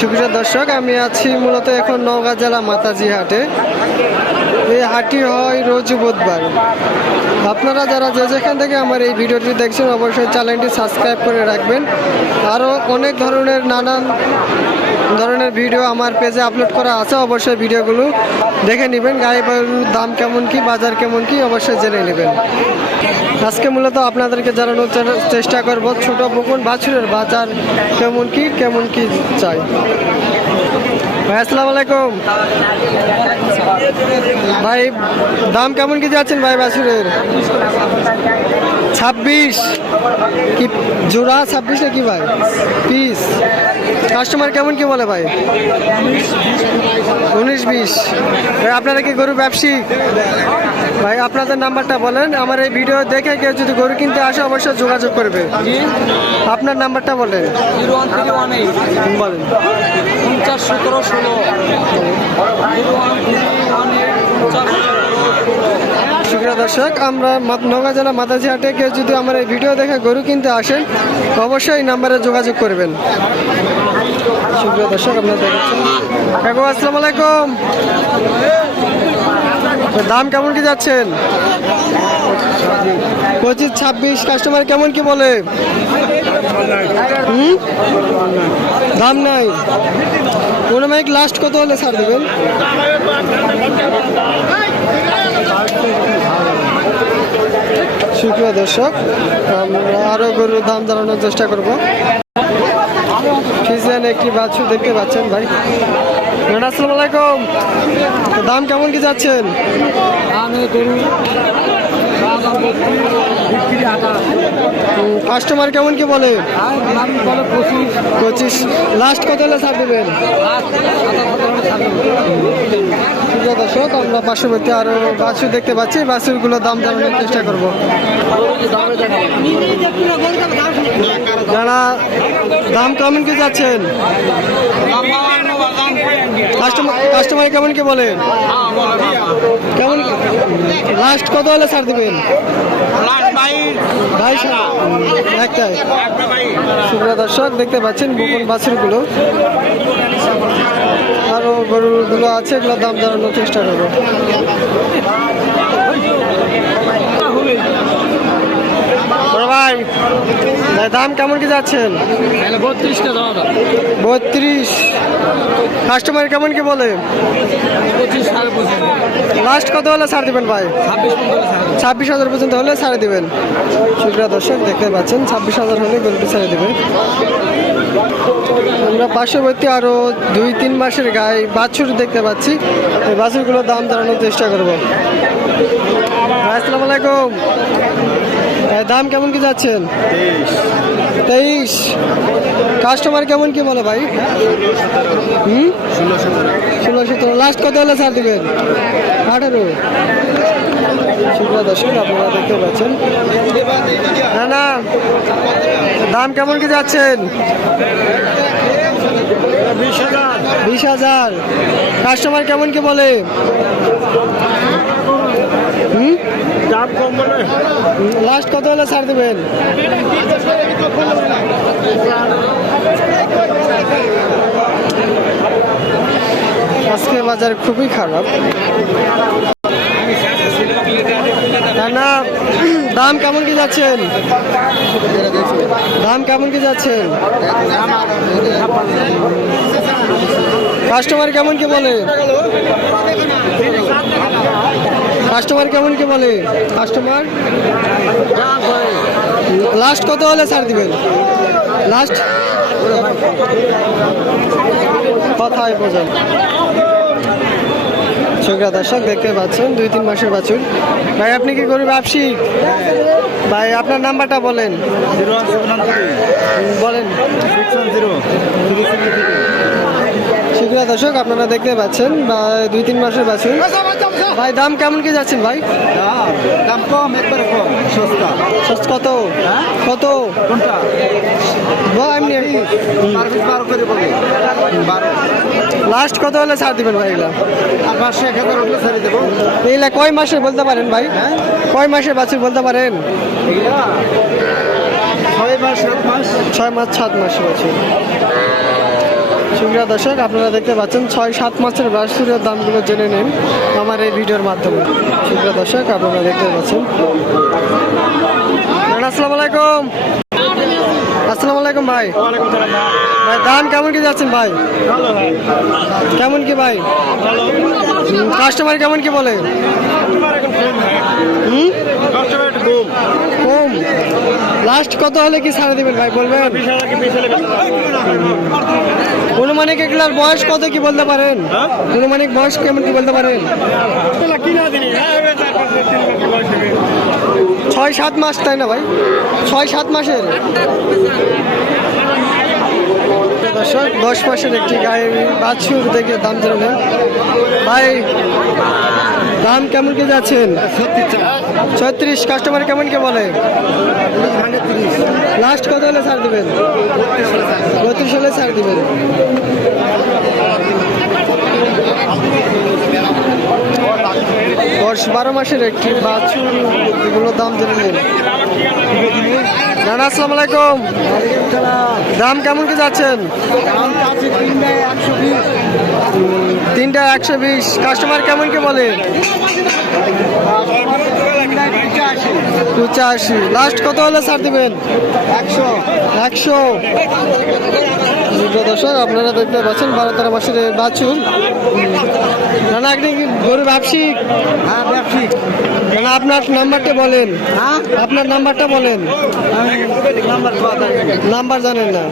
সুপ্রিয় দর্শক, আমি আছি মূলত এখন নওগাঁ জেলা মাতাজি হাটে। এই হাটটি হয় রোজ বুধবার। আপনারা যারা যে যেখান থেকে আমার এই ভিডিওটি দেখছেন অবশ্যই চ্যানেলটি সাবস্ক্রাইব করে রাখবেন। আরও অনেক ধরনের নানান ধরনের ভিডিও আমার পেজে আপলোড করা আছে, অবশ্যই ভিডিওগুলো দেখে নেবেন। গাড়ি বাড়ির দাম কেমন কি, বাজার কেমন কি অবশ্যই জেনে নেবেন। আজকে মূলত আপনাদেরকে জানানোর চেষ্টা করব ছোট বকুন বাছুরের বাজার কেমন কি চাই। ভাই আসসালামু আলাইকুম। ভাই দাম কেমন কি যাচ্ছেন ভাই বাছুরের? 26 কি জোড়া? 26 নাকি ভাই পিস? কাস্টমার কেমন কি বলে ভাই? 19-20। ভাই আপনারা কি গরু ব্যবসায়িক? ভাই আপনাদের নাম্বারটা বলেন। আমার এই ভিডিও দেখে কেউ যদি গরু কিনতে আসে অবশ্যই যোগাযোগ করবে। আপনার নাম্বারটা বলেন। 0131 বলেন। 50 17 16। সুপ্রিয় দর্শক, আমরা নওগাঁ জেলা মাতাজি হাটে কেউ যদি আমার এই ভিডিও দেখে গরু কিনতে আসেন অবশ্যই এই নাম্বারে যোগাযোগ করবেন। সুপ্রিয় দর্শক, আপনারা দেখছেন। কাকু আসসালামু আলাইকুম। দাম কেমন কি যাচ্ছেন? 25-26। কাস্টমার কেমন কি বলে? দাম নাই। কোনো মাইক লাস্ট কত হলে ছাড় দেবেন? সুপ্রিয় দর্শক, আমরা আরো গরুর দাম জানানোর চেষ্টা করব। ফিজিয়ান একটি বাছুর দেখতে পাচ্ছেন ভাই। আসসালামু আলাইকুম। দাম কেমন কি যাচ্ছেন? কাস্টমার কেমন কি বলে? 25। লাস্ট কত হলে ছাড় দেবেন? দর্শক, আমরা পার্শ্ববর্তী আরো বাছুর দেখতে পাচ্ছি। বাছুরগুলোর দাম জানানোর চেষ্টা করব। যারা দাম কেমন কি যাচ্ছেন? কাস্টমার কেমন কি বলে? কেমন লাস্ট কত হলে ছাড় দিবেন? একটাই। সুপ্রিয় দর্শক, দেখতে পাচ্ছেন বকুন বাছুরগুলো, আরো গরুগুলো আছে, এগুলোর দাম জানানোর চেষ্টা করবো। ভাই দাম কেমন কি যাচ্ছেন? 32। কাস্টমার কেমন কি বলে? 25। লাস্ট কত হলে ছাড় দিবেন ভাই? 26,000 পর্যন্ত হলে ছাড়ে দিবেন। সুপ্রিয় দর্শক, দেখতে পাচ্ছেন 26,000 হলে গরুটি ছেড়ে দেবেন। আমরা পার্শ্ববর্তী আরো 2-3 মাসের গায়ে বাছুর দেখতে পাচ্ছি। এই বাছুরগুলোর দাম জানানোর চেষ্টা করবো। আসসালামু আলাইকুম। দাম কেমন কি যাচ্ছেন? 23। কাস্টমার কেমন কি বলে ভাই? 16-17। লাস্ট কত হলে ছাড় দিবেন? 18। সুপ্রিয় দর্শক, আপনারা দেখতে পাচ্ছেন। না দাম কেমন কি যাচ্ছেন? 20,000। কাস্টমার কেমন কি বলে? লাস্ট কত হলে ছাড় দেবেন? আজকে বাজার খুবই খারাপ। না দাম কেমন কি যাচ্ছেন? দাম কেমন কি যাচ্ছেন? কাস্টমার কেমন কি বলে? কাস্টমার কেমন কি বলে? কাস্টমার লাস্ট কত হলে ছাড় দিবেন? লাস্ট কথাই বোঝেন। সুপ্রিয় দর্শক, দেখতে পাচ্ছেন 2-3 মাসের বাছুর। ভাই আপনি কি গরু ব্যবসায়িক? ভাই আপনার নাম্বারটা বলেন। বলেন। সুপ্রিয় দর্শক, আপনারা দেখতে পাচ্ছেন 2-3 মাসের বাছুর। ভাই দাম কেমন কি যাচ্ছেন ভাই? দাম কম, একবারে কম, সস্তা। কত কত? কোনটা? এমনি 12 করে বলে 12। লাস্ট কত হলে ছাড় দিবেন ভাই? এগুলা 500-1000 হলে ছেড়ে দেবো। এইগুলা কয় মাসে বলতে পারেন ভাই? কয় মাসের বাছুর বলতে পারেন? 6 মাস 7 মাস। 6 মাস 7 মাসের বাছুর। সুপ্রিয় দর্শক, আপনারা দেখতে পাচ্ছেন 6-7 মাসের বাছুরের দামগুলো জেনে নিন আমার এই ভিডিওর মাধ্যমে। সুপ্রিয় দর্শক, আপনারা দেখতে পাচ্ছেন। আসসালামু আলাইকুম। আসসালামু আলাইকুম ভাই। ভাই দাম কেমন কি যাচ্ছেন ভাই? কেমন কি ভাই? কাস্টমার কেমন কি বলে? কম। লাস্ট কত হলে কি ছাড়া দিবেন ভাই বলবেন? অনুমানিক এগুলার বয়স কত কি বলতে পারেন? অনুমানিক বয়স কেমন কি বলতে পারেন? 6-7 মাস, তাই না ভাই? 6-7 মাসের। দর্শক, 10 মাসের একটি গায়ে বাছুর দেখে দাম জানালেন ভাই। দাম কেমন কি যাচ্ছেন? 36। কাস্টমার কেমন কি বলে? লাস্ট কত হলে ছাড় দিবেন? 32 হলে ছাড় দিবেন। 10-12 মাসের একটি বাছুর, এগুলোর দাম জেনে নিন। নানা আসসালামু আলাইকুম। দাম কেমন কি যাচ্ছেন? 3টা 120। কাস্টমার কেমন কি বলে? 85। লাস্ট কত হলে ছাড় দিবেন? 100। দর্শক, আপনারা দেখতে পাচ্ছেন 12-13 মাসের বাছুর। নানা আপনি কি গরু ব্যবসায়িক? হ্যাঁ, ব্যবসায়িক। নানা আপনার নাম্বারটা বলেন। আপনার নাম্বারটা বলেন। নাম্বার জানেন না?